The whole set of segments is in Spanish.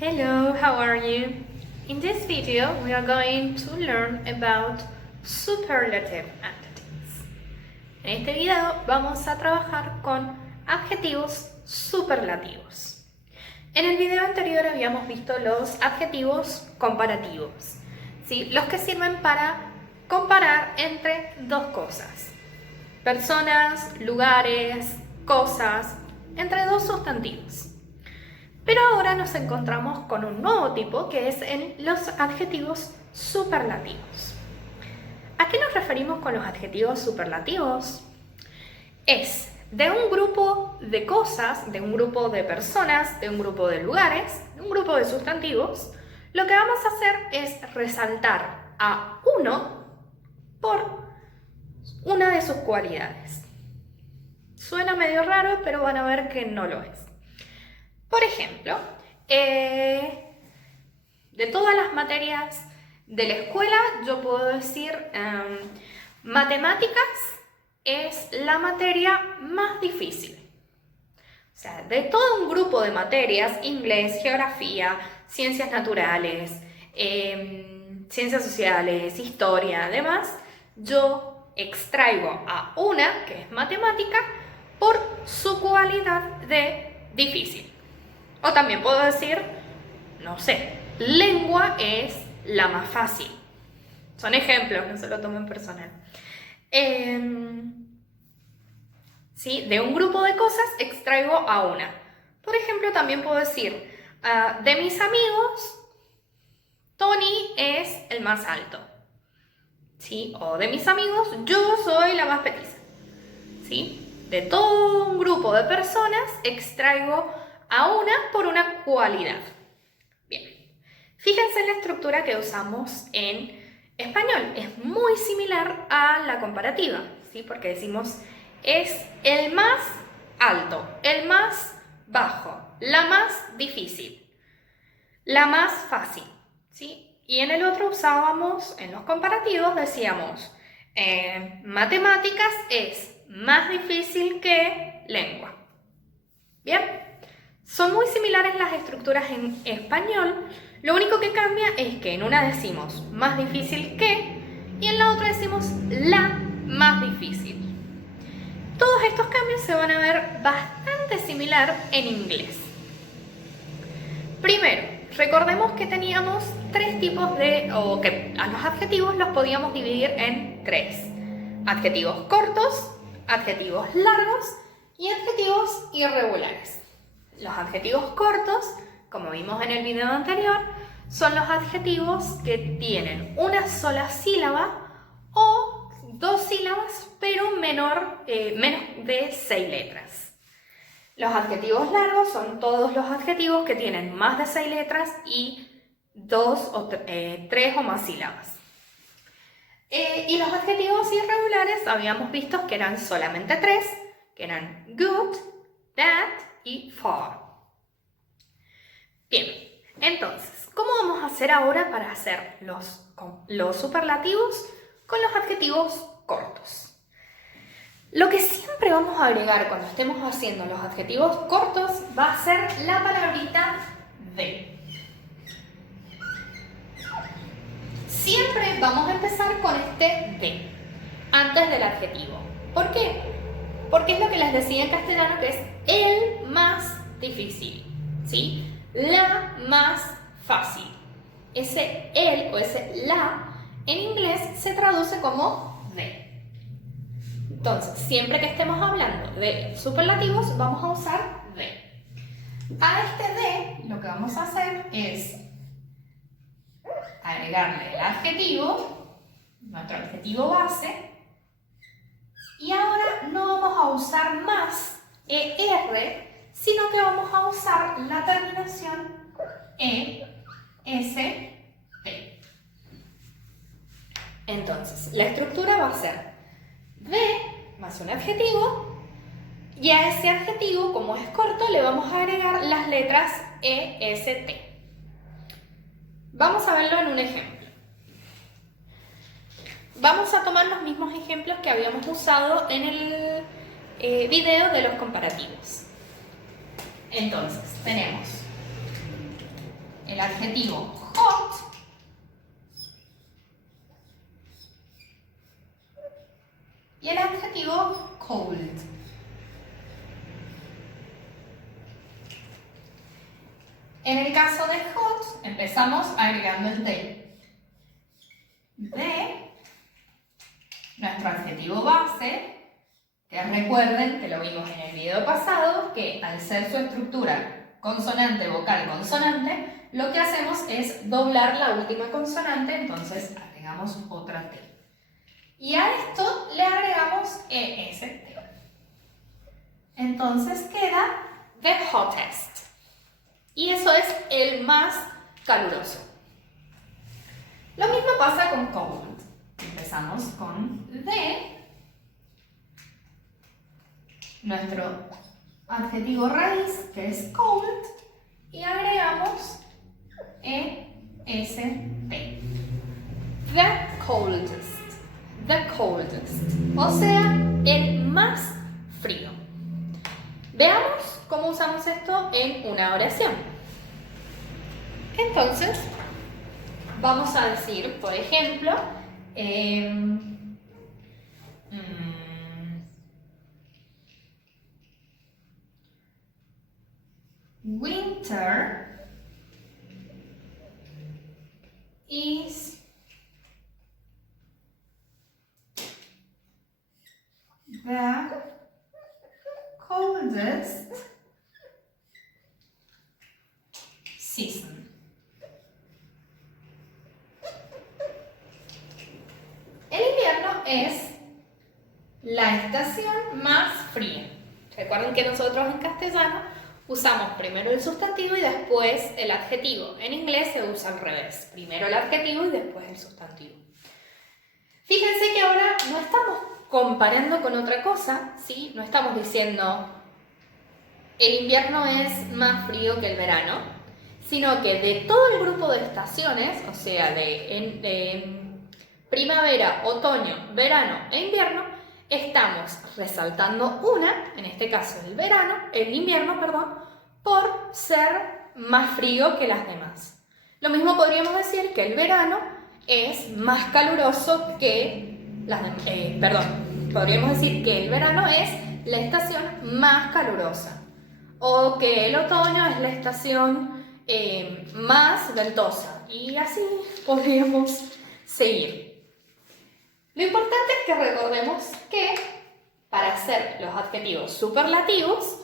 Hello, how are you? In this video, we are going to learn about superlative adjectives. En este video vamos a trabajar con adjetivos superlativos. En el video anterior habíamos visto los adjetivos comparativos, ¿sí? Los que sirven para comparar entre dos cosas. Personas, lugares, cosas, entre dos sustantivos. Pero ahora nos encontramos con un nuevo tipo que es los adjetivos superlativos. ¿A qué nos referimos con los adjetivos superlativos? Es de un grupo de cosas, de un grupo de personas, de un grupo de lugares, de un grupo de sustantivos. Lo que vamos a hacer es resaltar a uno por una de sus cualidades. Suena medio raro, pero van a ver que no lo es. Por ejemplo, de todas las materias de la escuela, yo puedo decir matemáticas es la materia más difícil. O sea, de todo un grupo de materias, inglés, geografía, ciencias naturales, ciencias sociales, historia, demás, yo extraigo a una, que es matemática, por su cualidad de difícil. O también puedo decir, no sé, lengua es la más fácil. Son ejemplos, no se lo tomen personal. ¿Sí? De un grupo de cosas extraigo a una. Por ejemplo, también puedo decir, de mis amigos, Tony es el más alto. ¿Sí? O de mis amigos, yo soy la más petiza. ¿Sí? De todo un grupo de personas extraigo a una por una cualidad. Bien, fíjense en la estructura que usamos en español. Es muy similar a la comparativa, ¿sí? Porque decimos es el más alto, el más bajo, la más difícil, la más fácil, ¿sí? Y en el otro usábamos, en los comparativos decíamos matemáticas es más difícil que lengua. ¿Bien? Son muy similares las estructuras en español, lo único que cambia es que en una decimos más difícil que y en la otra decimos la más difícil. Todos estos cambios se van a ver bastante similar en inglés. Primero, recordemos que teníamos tres tipos que a los adjetivos los podíamos dividir en tres. Adjetivos cortos, adjetivos largos y adjetivos irregulares. Los adjetivos cortos, como vimos en el video anterior, son los adjetivos que tienen una sola sílaba o dos sílabas, pero menos de 6 letras. Los adjetivos largos son todos los adjetivos que tienen más de 6 letras y 2 o 3 o más sílabas. Y los adjetivos irregulares habíamos visto que eran solamente 3, que eran good, bad y far. Bien, entonces, ¿cómo vamos a hacer ahora para hacer los superlativos con los adjetivos cortos? Lo que siempre vamos a agregar cuando estemos haciendo los adjetivos cortos va a ser la palabrita de. Siempre vamos a empezar con este de, antes del adjetivo. ¿Por qué? Porque es lo que les decía en castellano, que es el más difícil, ¿sí? La más fácil. Ese el o ese la en inglés se traduce como de. Entonces, siempre que estemos hablando de superlativos, vamos a usar de. A este de lo que vamos a hacer es agregarle el adjetivo, nuestro adjetivo base, y ahora no vamos a usar más ER, sino que vamos a usar la terminación EST. Entonces, la estructura va a ser de más un adjetivo, y a ese adjetivo, como es corto, le vamos a agregar las letras EST. Vamos a verlo en un ejemplo. Vamos a tomar los mismos ejemplos que habíamos usado en el video de los comparativos. Entonces, tenemos adjetivo hot y el adjetivo cold. En el caso de hot, empezamos agregando el de nuestro adjetivo base, que recuerden que lo vimos en el video pasado, que al ser su estructura consonante, vocal, consonante, lo que hacemos es doblar la última consonante, entonces agregamos otra T. Y a esto le agregamos EST. Entonces queda the hottest. Y eso es el más caluroso. Lo mismo pasa con cold. Empezamos con the, nuestro adjetivo raíz, que es cold, y agregamos EST. The coldest. The coldest. O sea, el más frío. Veamos cómo usamos esto en una oración. Entonces, vamos a decir, por ejemplo, winter is the coldest season. El invierno es la estación más fría. Recuerden que nosotros en castellano usamos primero el sustantivo y después el adjetivo. En inglés se usa al revés. Primero el adjetivo y después el sustantivo. Fíjense que ahora no estamos comparando con otra cosa, ¿sí? No estamos diciendo el invierno es más frío que el verano, sino que de todo el grupo de estaciones, o sea, de primavera, otoño, verano e invierno, estamos resaltando una, en este caso el invierno, por ser más frío que las demás. Lo mismo podríamos decir que el verano es más caluroso que podríamos decir que el verano es la estación más calurosa o que el otoño es la estación más ventosa y así podríamos seguir. Lo importante es que recordemos que para hacer los adjetivos superlativos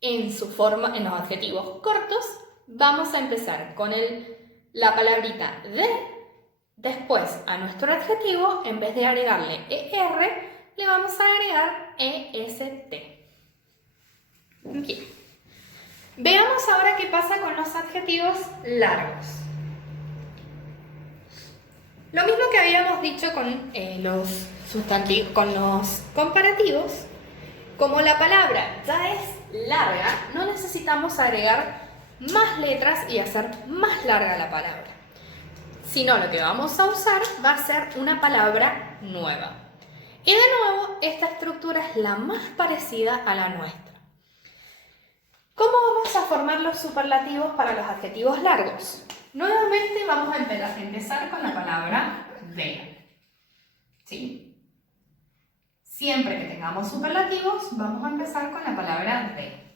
en los adjetivos cortos vamos a empezar con la palabrita de. Después, a nuestro adjetivo, en vez de agregarle ER, le vamos a agregar EST. Bien. Veamos ahora qué pasa con los adjetivos largos. Lo mismo que habíamos dicho con los comparativos, como la palabra ya es larga, no necesitamos agregar más letras y hacer más larga la palabra. Sino lo que vamos a usar va a ser una palabra nueva. Y de nuevo, esta estructura es la más parecida a la nuestra. ¿Cómo vamos a formar los superlativos para los adjetivos largos? Nuevamente vamos a empezar con la palabra de. ¿Sí? Siempre que tengamos superlativos, vamos a empezar con la palabra de.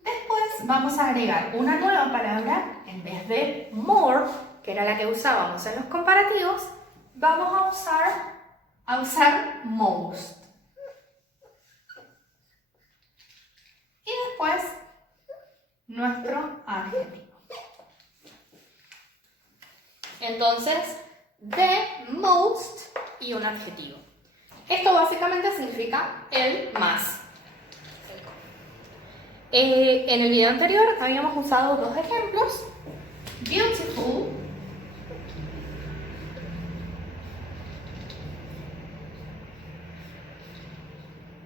Después vamos a agregar una nueva palabra, en vez de more, que era la que usábamos en los comparativos, vamos a usar most. Y después, nuestro adjetivo. Entonces, the most y un adjetivo. Esto básicamente significa el más. En el video anterior habíamos usado dos ejemplos, beautiful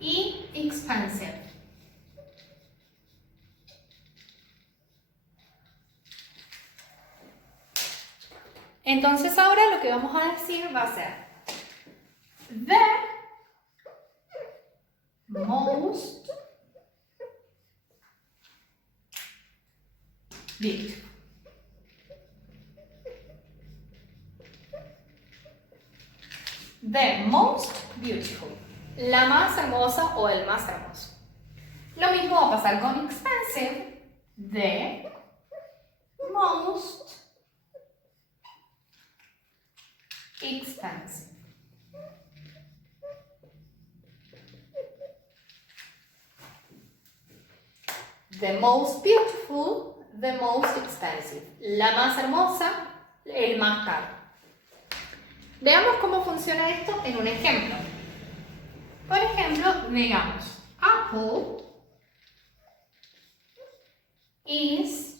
y expensive. Entonces ahora lo que vamos a decir va a ser the most beautiful. The most beautiful. La más hermosa o el más hermoso. Lo mismo va a pasar con expensive. The most expensive. The most beautiful, the most expensive. La más hermosa, el más caro. Veamos cómo funciona esto en un ejemplo. Por ejemplo, digamos, Apple is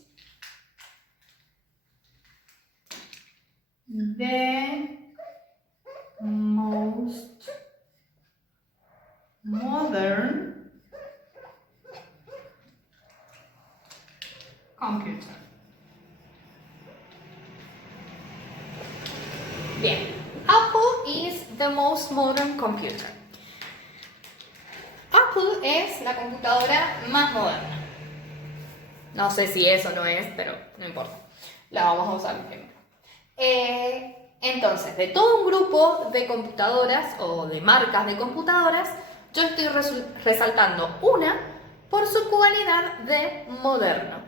the most modern computer. Bien, Apple is the most modern computer. Apple es la computadora más moderna. No sé si eso no es, pero no importa. La vamos a usar de ejemplo. Entonces, de todo un grupo de computadoras o de marcas de computadoras, yo estoy resaltando una por su cualidad de moderno.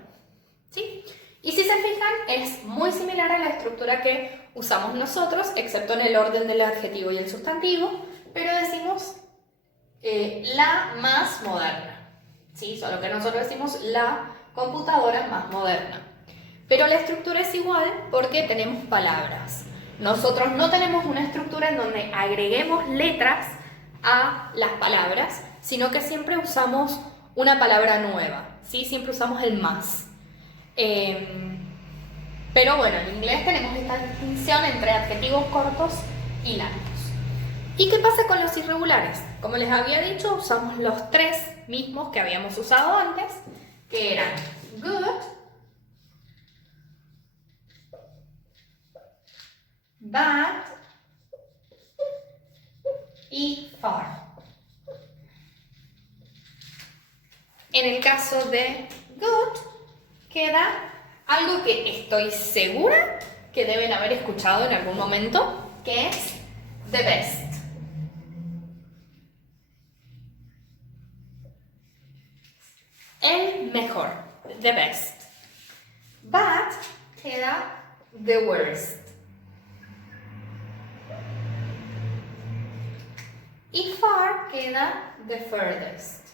¿Sí? Y si se fijan, es muy similar a la estructura que usamos nosotros, excepto en el orden del adjetivo y el sustantivo, pero decimos la más moderna. ¿Sí? Solo que nosotros decimos la computadora más moderna. Pero la estructura es igual porque tenemos palabras. Nosotros no tenemos una estructura en donde agreguemos letras a las palabras, sino que siempre usamos una palabra nueva, ¿sí? Siempre usamos el más. Pero bueno, en inglés tenemos esta distinción entre adjetivos cortos y largos. ¿Y qué pasa con los irregulares? Como les había dicho, usamos los tres mismos que habíamos usado antes, que eran good, bad y far. En el caso de good, queda algo que estoy segura que deben haber escuchado en algún momento, que es the best. El mejor, the best. Bad queda the worst. Y far queda the furthest.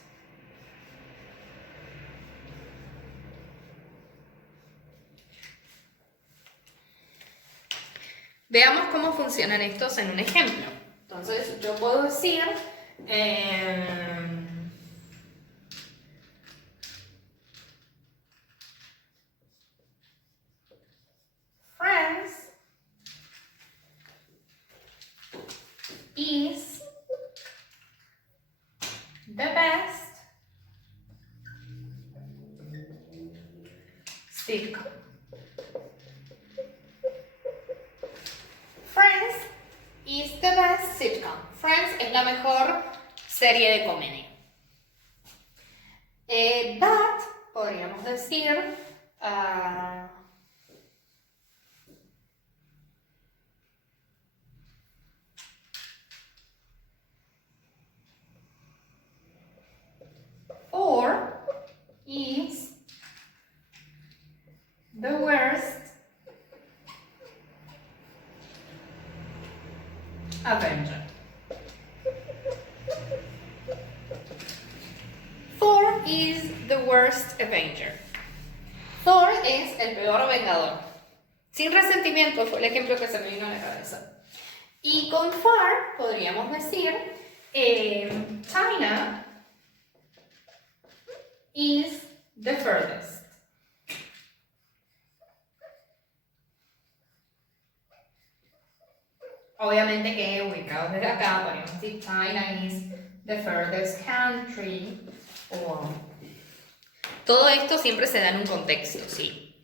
Veamos cómo funcionan estos en un ejemplo. Entonces, yo puedo decir Friends is the best sitcom. Friends is the best sitcom. Friends es la mejor serie de comedia. But podríamos decir or is the worst Avenger. Thor is the worst Avenger. Thor es el peor vengador. Sin resentimiento fue el ejemplo que se me vino a la cabeza. Y con far podríamos decir China is the furthest. Obviamente que ubicados desde acá podríamos decir China is the furthest country. Todo esto siempre se da en un contexto, ¿sí?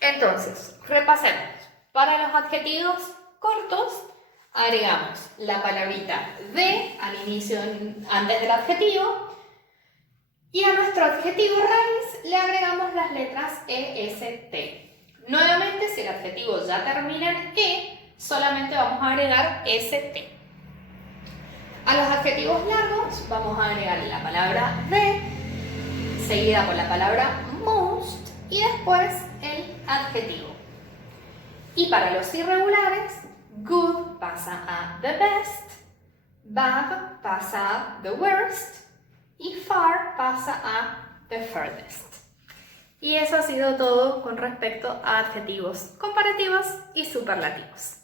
Entonces, repasemos. Para los adjetivos cortos, agregamos la palabrita de al inicio, antes del adjetivo, y a nuestro adjetivo raíz le agregamos las letras E, S, T. Nuevamente, si el adjetivo ya termina en E, solamente vamos a agregar S, T. A los adjetivos largos vamos a agregar la palabra the, seguida por la palabra most y después el adjetivo. Y para los irregulares, good pasa a the best, bad pasa a the worst y far pasa a the furthest. Y eso ha sido todo con respecto a adjetivos comparativos y superlativos.